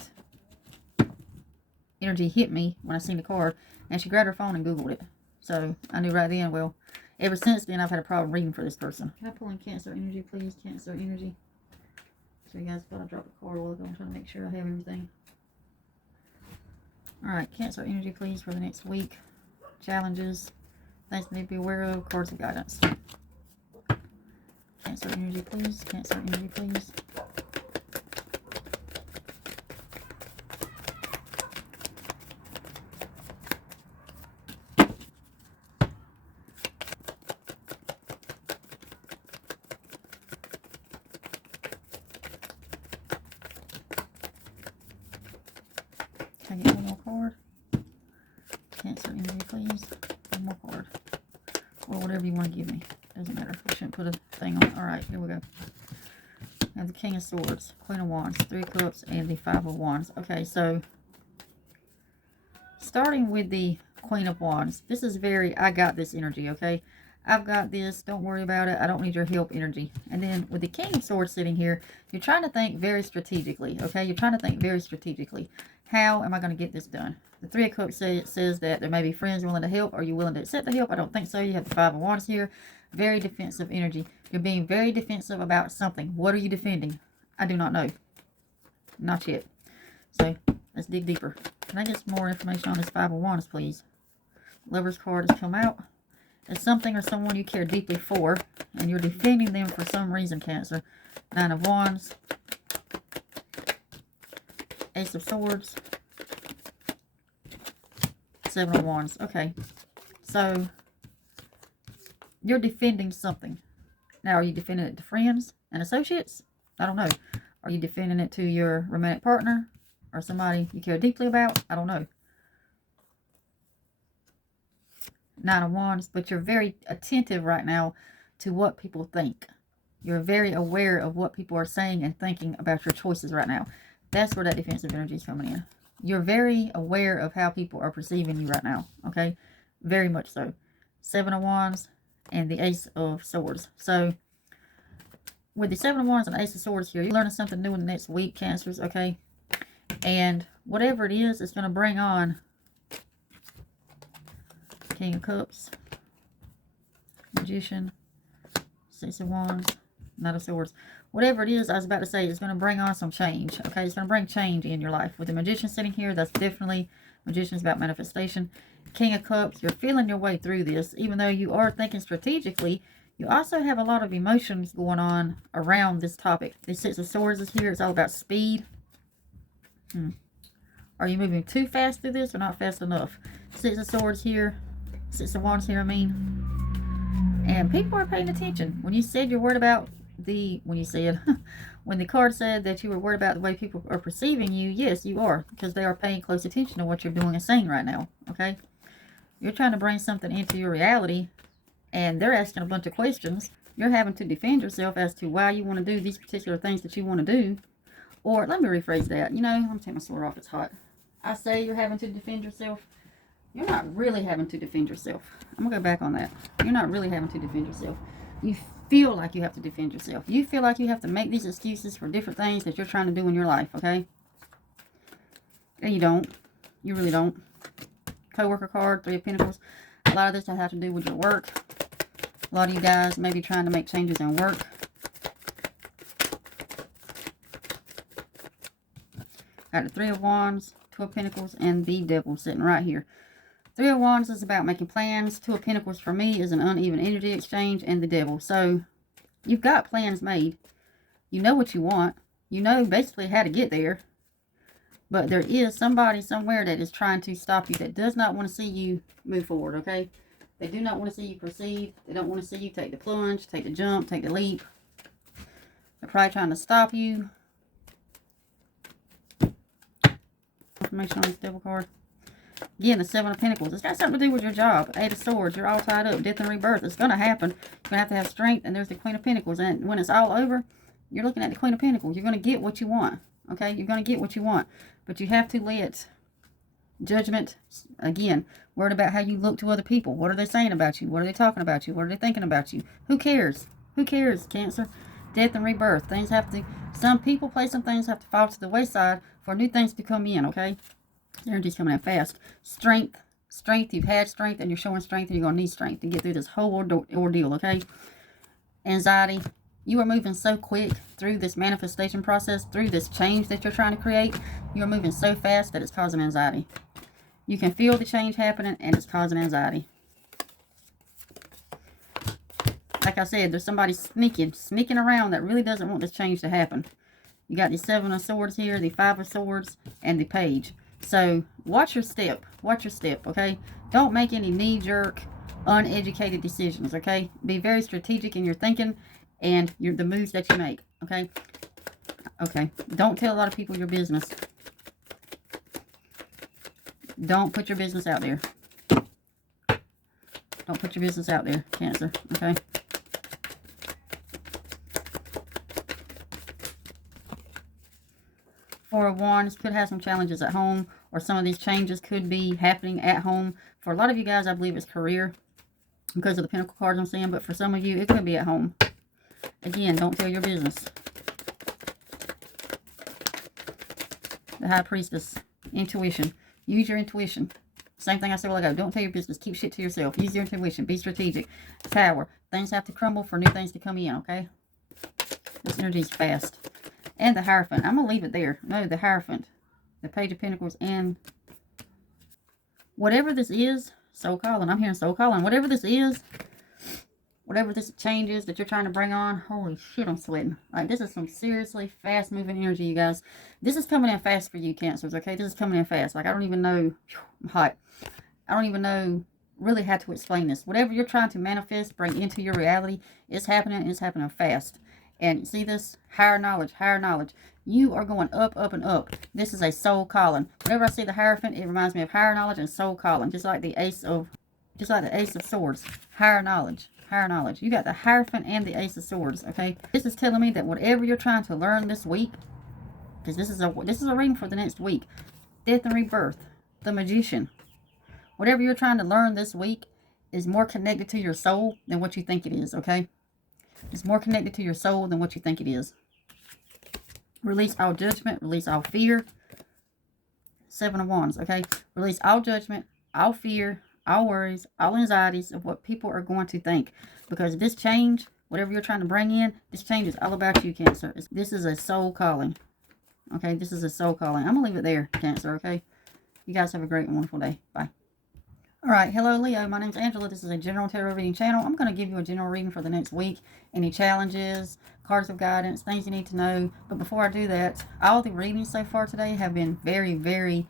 energy hit me when I seen the card, and she grabbed her phone and Googled it. So I knew right then, well, ever since then, I've had a problem reading for this person. Can I pull in Cancer energy, please? Cancer energy. So you guys thought I dropped a card a while ago. I'm trying to make sure I have everything. All right, Cancer energy, please, for the next week. Challenges. Things you need to be aware of. Cards of guidance. Cancer energy, please. Cancer energy, please. Can I get one more card? Cancer energy, please. One more card. Or whatever you want to give me. Doesn't matter. I shouldn't put a thing on. Alright, here we go. I have the King of Swords, Queen of Wands, Three of Cups, and the Five of Wands. Okay, so starting with the Queen of Wands. This is very, I got this energy, okay? I've got this. Don't worry about it. I don't need your help energy. And then with the King of Swords sitting here, you're trying to think very strategically, okay? You're trying to think very strategically. How am I going to get this done? The Three of Cups says that there may be friends willing to help. Are you willing to accept the help? I don't think so. You have the Five of Wands here. Very defensive energy. You're being very defensive about something. What are you defending? I do not know. Not yet. So let's dig deeper. Can I get some more information on this Five of Wands, please? Lover's card has come out. It's something or someone you care deeply for, and you're defending them for some reason, Cancer. Nine of Wands. Ace of Swords. Seven of Wands. Okay. So, you're defending something. Now, are you defending it to friends and associates? I don't know. Are you defending it to your romantic partner or somebody you care deeply about? I don't know. Nine of Wands. But you're very attentive right now to what people think. You're very aware of what people are saying and thinking about your choices right now. That's where that defensive energy is coming in. You're very aware of how people are perceiving you right now. Okay? Very much so. Seven of Wands and the Ace of Swords. So, with the Seven of Wands and Ace of Swords here, you're learning something new in the next week, Cancers. Okay? And whatever it is, it's going to bring on King of Cups, Magician, Six of Wands, Knight of Swords. Whatever it is, I was about to say, it's going to bring on some change. Okay, it's going to bring change in your life. With the Magician sitting here, that's definitely, Magician is about manifestation. King of Cups, you're feeling your way through this. Even though you are thinking strategically, you also have a lot of emotions going on around this topic. The Six of Swords is here. It's all about speed. Are you moving too fast through this or not fast enough? Six of Swords here. Six of Wands here, I mean. And people are paying attention. When you said you're worried about when the card said that you were worried about the way people are perceiving you, yes, you are. Because they are paying close attention to what you're doing and saying right now. Okay? You're trying to bring something into your reality. And they're asking a bunch of questions. you're having to defend yourself as to why you want to do these particular things that you want to do. Or, let me rephrase that. You know, I'm going to take my sword off. It's hot. I say you're having to defend yourself. You're not really having to defend yourself. I'm going to go back on that. You're not really having to defend yourself. You feel like you have to defend yourself. You feel like you have to make these excuses for different things that you're trying to do in your life, okay? And you don't. You really don't. Co-worker card, Three of Pentacles. A lot of this will have to do with your work. A lot of you guys may be trying to make changes in work. Got the Three of Wands, Two of Pentacles, and the Devil sitting right here. Three of Wands is about making plans. Two of Pentacles for me is an uneven energy exchange, and the Devil. So, you've got plans made. You know what you want. You know basically how to get there. But there is somebody somewhere that is trying to stop you, that does not want to see you move forward, okay? They do not want to see you proceed. They don't want to see you take the plunge, take the jump, take the leap. They're probably trying to stop you. Information on this Devil card. Again, the Seven of Pentacles. It's got something to do with your job. Eight of Swords. You're all tied up. Death and rebirth. It's going to happen. You're going to have strength. And there's the Queen of Pentacles. And when it's all over, you're looking at the Queen of Pentacles. You're going to get what you want. Okay? You're going to get what you want. But you have to let judgment, again, worried about how you look to other people. What are they saying about you? What are they talking about you? What are they thinking about you? Who cares? Who cares, Cancer? Death and rebirth. Things have to, some people, place, some things have to fall to the wayside for new things to come in, okay? Energy's coming in fast. Strength. Strength. You've had strength and you're showing strength and you're going to need strength to get through this whole ordeal, okay? Anxiety. You are moving so quick through this manifestation process, through this change that you're trying to create. You are moving so fast that it's causing anxiety. You can feel the change happening and it's causing anxiety. Like I said, there's somebody sneaking around that really doesn't want this change to happen. You got the Seven of Swords here, the Five of Swords, and the Page. So, watch your step. Watch your step, okay? Don't make any knee-jerk, uneducated decisions, okay? Be very strategic in your thinking and the moves that you make, okay? Okay. Don't tell a lot of people your business. Don't put your business out there. Don't put your business out there, Cancer, okay? Four of Wands could have some challenges at home, or some of these changes could be happening at home. For a lot of you guys, I believe it's career because of the Pentacle cards I'm seeing, but for some of you, it could be at home. Again, don't tell your business. The High Priestess, intuition. Use your intuition. Same thing I said a while ago. Don't tell your business. Keep shit to yourself. Use your intuition. Be strategic. Tower. Things have to crumble for new things to come in, okay? This energy is fast. And the Hierophant. I'm going to leave it there. No, the Hierophant. The Page of Pentacles and whatever this is, Soul Calling. I'm hearing Soul Calling. Whatever this is, whatever this change is that you're trying to bring on, holy shit, I'm sweating. Like, this is some seriously fast-moving energy, you guys. This is coming in fast for you, Cancers, okay? This is coming in fast. Like, I don't even know. I'm hot. I don't even know really how to explain this. Whatever you're trying to manifest, bring into your reality, it's happening fast. And you see this? Higher knowledge, higher knowledge. You are going up, up, and up. This is a soul calling. Whenever I see the Hierophant, it reminds me of higher knowledge and soul calling. Just like the Ace of Swords. Higher knowledge, higher knowledge. You got the Hierophant and the Ace of Swords, okay? This is telling me that whatever you're trying to learn this week, because this is a reading for the next week. Death and rebirth. The Magician. Whatever you're trying to learn this week is more connected to your soul than what you think it is, okay? It's more connected to your soul than what you think it is. Release all judgment. Release all fear. Seven of Wands, okay? Release all judgment, all fear, all worries, all anxieties of what people are going to think. Because this change, whatever you're trying to bring in, this change is all about you, Cancer. This is a soul calling. Okay, this is a soul calling. I'm going to leave it there, Cancer, okay? You guys have a great and wonderful day. Bye. Alright, hello Leo, my name's Angela. This is a general tarot reading channel. I'm going to give you a general reading for the next week. Any challenges, cards of guidance, things you need to know. But before I do that, all the readings so far today have been very, very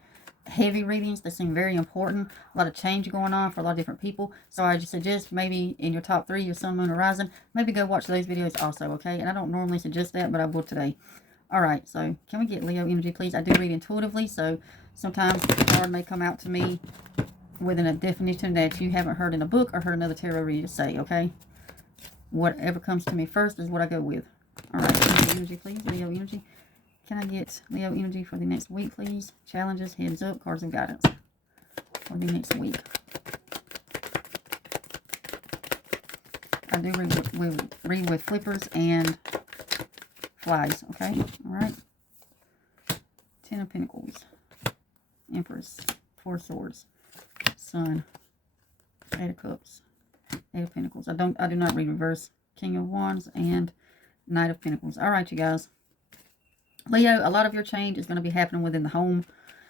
heavy readings. They seem very important. A lot of change going on for a lot of different people. So I just suggest maybe in your top 3, your Sun, Moon, Horizon, maybe go watch those videos also, okay? And I don't normally suggest that, but I will today. Alright, so can we get Leo energy, please? I do read intuitively, so sometimes the card may come out to me within a definition that you haven't heard in a book or heard another tarot reader say, okay? Whatever comes to me first is what I go with. All right, Leo energy, please. Leo energy. Can I get Leo energy for the next week, please? Challenges, heads up, cards of guidance for the next week. I do read with flippers and flies, okay? All right. 10 of Pentacles. Empress. 4 Swords. Sun. 8 of Cups. 8 of Pentacles. I do not read reverse. King of Wands and Knight of Pentacles. All right, you guys. Leo, a lot of your change is going to be happening within the home.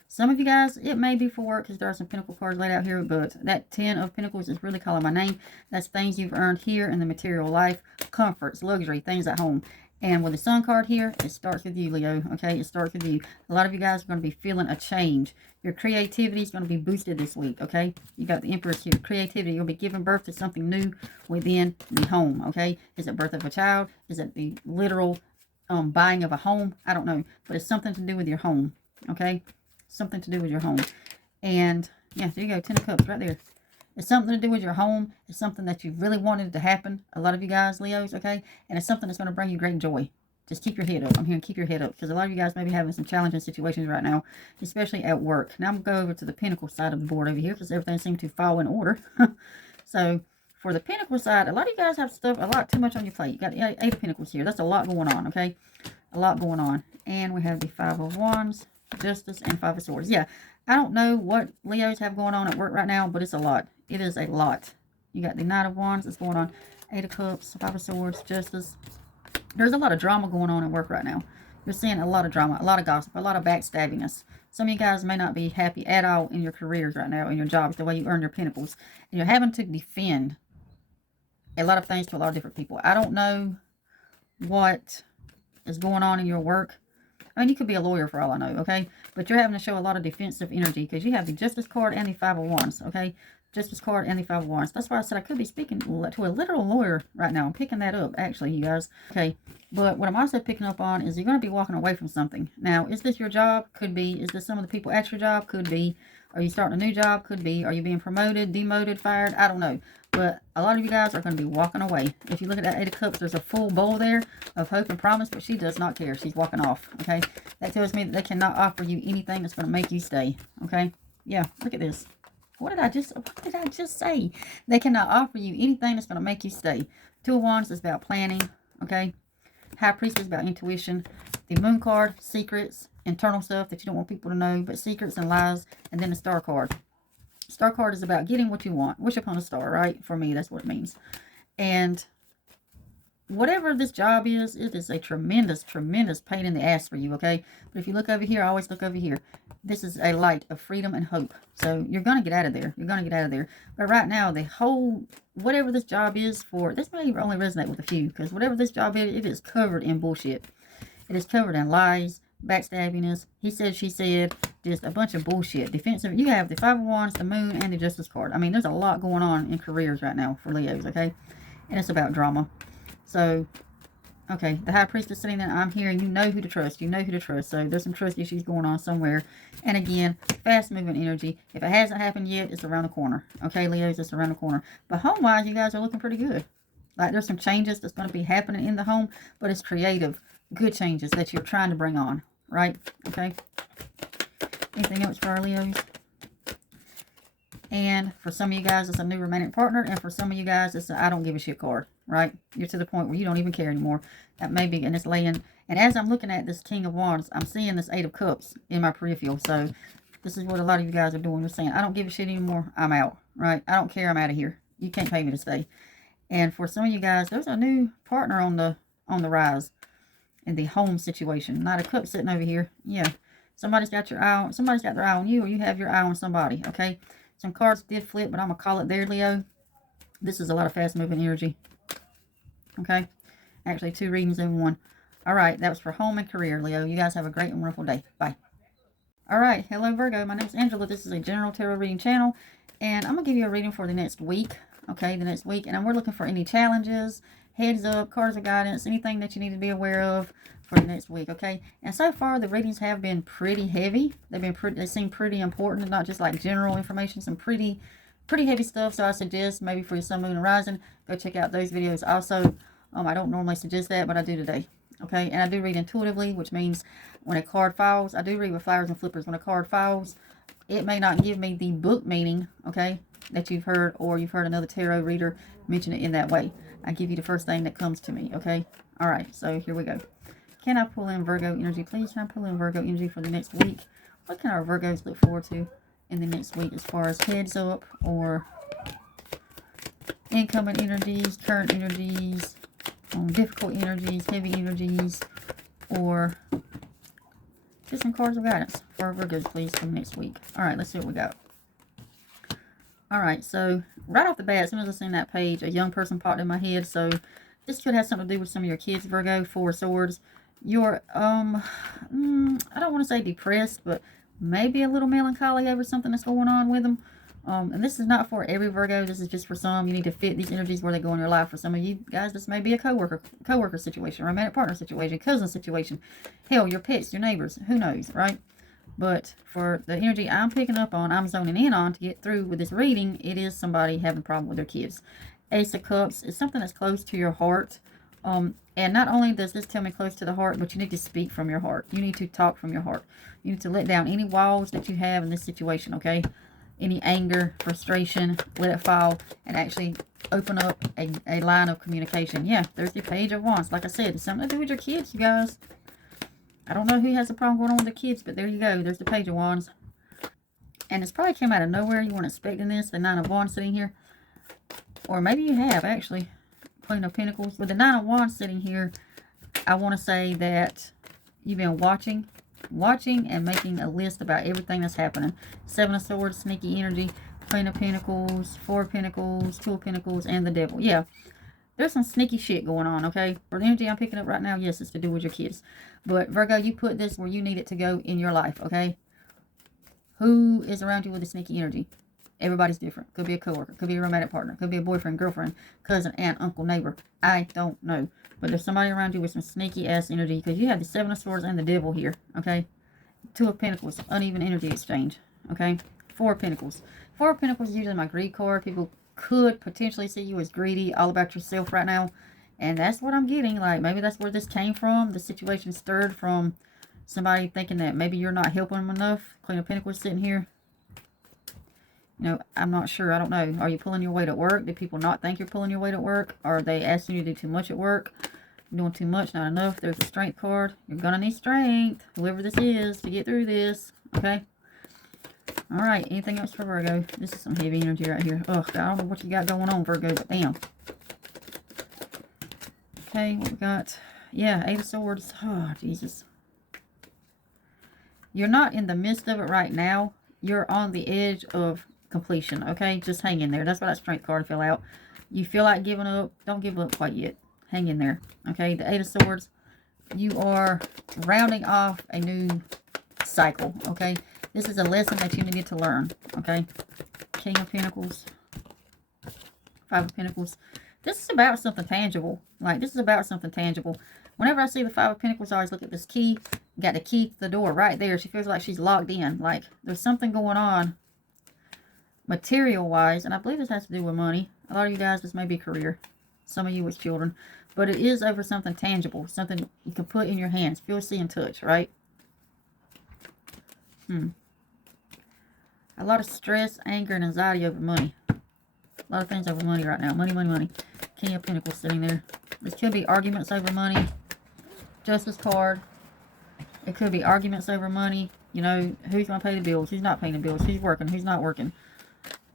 Some of you guys, it may be for work because there are some Pentacle cards laid out here, but that 10 of Pentacles is really calling my name. That's things you've earned here in the material life, comforts, luxury, things at home. And with the Sun card here, it starts with you, Leo, okay? It starts with you. A lot of you guys are going to be feeling a change. Your creativity is going to be boosted this week, okay? You got the Empress here. Creativity, you'll be giving birth to something new within the home, okay? Is it birth of a child? Is it the literal buying of a home? I don't know, but it's something to do with your home, okay? Something to do with your home. And yeah, there you go, 10 of Cups right there. It's something to do with your home. It's something that you really wanted to happen, a lot of you guys, Leos, okay? And it's something that's going to bring you great joy. Just keep your head up. I'm here, keep your head up, because a lot of you guys may be having some challenging situations right now, especially at work. Now I'm going to go over to the Pentacle side of the board over here, because everything seems to fall in order. So for the Pentacle side, a lot of you guys have stuff a lot too much on your plate. You got the 8 of Pentacles here. That's a lot going on, okay? A lot going on. And we have the 5 of Wands, Justice, and 5 of Swords. Yeah, I don't know what Leos have going on at work right now, but it's a lot. It is a lot. You got the Knight of Wands that's going on, 8 of Cups, 5 of Swords, Justice. There's a lot of drama going on at work right now. You're seeing a lot of drama, a lot of gossip, a lot of backstabbiness. Some of you guys may not be happy at all in your careers right now, in your jobs, the way you earn your Pentacles. And you're having to defend a lot of things to a lot of different people. I don't know what is going on in your work. I mean, you could be a lawyer for all I know, okay? But you're having to show a lot of defensive energy because you have the Justice card and the 5 of Wands, okay? Justice card and the 5 of Wands. That's why I said I could be speaking to a literal lawyer right now. I'm picking that up, actually, you guys. Okay, but what I'm also picking up on is you're going to be walking away from something. Now, is this your job? Could be. Is this some of the people at your job? Could be. Are you starting a new job? Could be. Are you being promoted, demoted, fired? I don't know. But a lot of you guys are going to be walking away. If you look at that 8 of Cups, there's a full bowl there of hope and promise, but she does not care. She's walking off, okay? That tells me that they cannot offer you anything that's going to make you stay, okay? Yeah, look at this. What did I just say? They cannot offer you anything that's going to make you stay. 2 of Wands is about planning, okay? High Priestess is about intuition. The Moon card, secrets, internal stuff that you don't want people to know, but secrets and lies. And then the Star card. Star card is about getting what you want. Wish upon a star, right? For me, that's what it means. And whatever this job is, it is a tremendous, tremendous pain in the ass for you, okay? But if you look over here, I always look over here. This is a light of freedom and hope. So you're going to get out of there. You're going to get out of there. But right now, the whole, whatever this job is for, this may only resonate with a few, because whatever this job is, it is covered in bullshit. It is covered in lies, backstabbiness, he said, she said, just a bunch of bullshit. Defensive. You have the 5 of Wands, the Moon, and the Justice card. I mean, there's a lot going on in careers right now for Leos, okay? And it's about drama. So, okay, the High Priestess sitting there, I'm here, and you know who to trust. You know who to trust. So there's some trust issues going on somewhere. And again, fast-moving energy. If it hasn't happened yet, it's around the corner. Okay, Leos, it's around the corner. But home-wise, you guys are looking pretty good. Like, there's some changes that's going to be happening in the home, but it's creative, good changes that you're trying to bring on, right? Okay. Anything else for our Leos? And for some of you guys, it's a new romantic partner. And for some of you guys, it's a I don't give a shit card, right? You're to the point where you don't even care anymore. That may be, and it's laying. And as I'm looking at this King of Wands, I'm seeing this 8 of Cups in my peripheral. So this is what a lot of you guys are doing. You're saying, I don't give a shit anymore. I'm out, right? I don't care. I'm out of here. You can't pay me to stay. And for some of you guys, there's a new partner on the rise in the home situation. Knight of Cups sitting over here. Yeah. Somebody's got your eye on, somebody's got their eye on you, or you have your eye on somebody, okay? Some cards did flip, but I'm going to call it there, Leo. This is a lot of fast-moving energy, okay? Actually, 2 readings in 1. All right, that was for home and career, Leo. You guys have a great and wonderful day. Bye. All right, hello, Virgo. My name is Angela. This is a general tarot reading channel, and I'm going to give you a reading for the next week, okay? The next week, and we're looking for any challenges, heads up, cards of guidance, anything that you need to be aware of for the next week, okay? And so far, the readings have been pretty heavy. They seem pretty important, not just like general information, some pretty pretty heavy stuff, so I suggest maybe for your sun, moon, and rising, go check out those videos also. I don't normally suggest that, but I do today. Okay, and I do read intuitively, which means when a card falls, I do read with flowers and flippers. When a card falls, it may not give me the book meaning, okay, that you've heard, or you've heard another tarot reader mention it in that way. I give you the first thing that comes to me, okay? All right, so here we go. Can I pull in Virgo energy? Please, can I pull in Virgo energy for the next week? What can our Virgos look forward to in the next week as far as heads up or incoming energies, current energies, difficult energies, heavy energies, or just some cards of guidance for our Virgos, please, for next week. All right, let's see what we got. All right, so right off the bat, as soon as I seen that page, a young person popped in my head. So this could have something to do with some of your kids, Virgo. Four of Swords. You're, I don't want to say depressed, but maybe a little melancholy over something that's going on with them. And this is not for every Virgo. This is just for some. You need to fit these energies where they go in your life. For some of you guys, this may be a coworker situation, romantic partner situation, cousin situation. Hell, your pets, your neighbors. Who knows, right? But for the energy I'm picking up on, I'm zoning in on to get through with this reading, it is somebody having a problem with their kids. Ace of Cups is something that's close to your heart. And not only does this tell me close to the heart, but you need to speak from your heart. You need to talk from your heart. You need to let down any walls that you have in this situation, okay? Any anger, frustration, let it fall and actually open up a line of communication. Yeah, there's the Page of Wands. Like I said, it's something to do with your kids, you guys. I don't know who has a problem going on with the kids, but there you go. There's the Page of Wands. And it's probably came out of nowhere. You weren't expecting this. The Nine of Wands sitting here. Or maybe you have, actually. Queen of Pentacles. With the Nine of Wands sitting here, I want to say that you've been watching and making a list about everything that's happening. Seven of Swords, sneaky energy. Queen of Pentacles, Four of Pentacles, Two of Pentacles, and the Devil. Yeah. There's some sneaky shit going on, okay? For the energy I'm picking up right now, yes, it's to do with your kids. But, Virgo, you put this where you need it to go in your life, okay? Who is around you with the sneaky energy? Everybody's different. Could be a coworker. Could be a romantic partner. Could be a boyfriend, girlfriend, cousin, aunt, uncle, neighbor. I don't know. But there's somebody around you with some sneaky-ass energy because you have the Seven of Swords and the Devil here, okay? Two of Pentacles, uneven energy exchange, okay? Four of Pentacles. Four of Pentacles is usually my greed card. People could potentially see you as greedy, all about yourself right now. And that's what I'm getting. Like, maybe that's where this came from. The situation stirred from somebody thinking that maybe you're not helping them enough. Queen of Pentacles sitting here. You know, I'm not sure. I don't know. Are you pulling your weight at work? Do people not think you're pulling your weight at work? Are they asking you to do too much at work? You're doing too much, not enough. There's a strength card. You're going to need strength, whoever this is, to get through this. Okay? Alright, anything else for Virgo? This is some heavy energy right here. Ugh, I don't know what you got going on, Virgo, but damn. Okay, what we got? Yeah, Eight of Swords. Oh, Jesus. You're not in the midst of it right now. You're on the edge of completion, okay? Just hang in there. That's why that strength card fell out. You feel like giving up. Don't give up quite yet. Hang in there, okay? The Eight of Swords. You are rounding off a new cycle, okay? This is a lesson that you needed to learn, okay? King of Pentacles. Five of Pentacles. This is about something tangible. Like, this is about something tangible. Whenever I see the Five of Pentacles, I always look at this key. Got the key to the door right there. She feels like she's locked in. Like, there's something going on material-wise. And I believe this has to do with money. A lot of you guys, this may be career. Some of you with children. But it is over something tangible. Something you can put in your hands. Feel, see, and touch, right? A lot of stress, anger, and anxiety over money. A lot of things over money right now. Money, money, money. King of Pentacles sitting there. This could be arguments over money. Justice card. It could be arguments over money. You know, who's going to pay the bills? Who's not paying the bills? Who's working? Who's not working?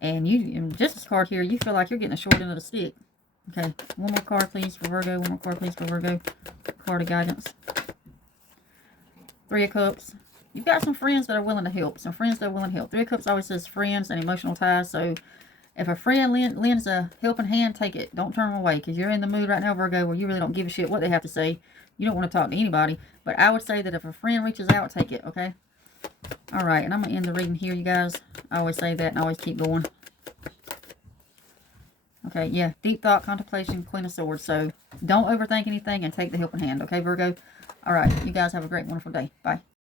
And you, in Justice card here, you feel like you're getting a short end of the stick. Okay, one more card, please, for Virgo. One more card, please, for Virgo. Card of guidance. Three of Cups. You've got some friends that are willing to help. Some friends that are willing to help. Three of Cups always says friends and emotional ties. So if a friend lends a helping hand, take it. Don't turn them away. Because you're in the mood right now, Virgo, where you really don't give a shit what they have to say. You don't want to talk to anybody. But I would say that if a friend reaches out, take it, okay? Alright, and I'm going to end the reading here, you guys. I always say that and I always keep going. Okay, yeah. Deep thought, contemplation, Queen of Swords. So don't overthink anything and take the helping hand, okay, Virgo? Alright, you guys have a great, wonderful day. Bye.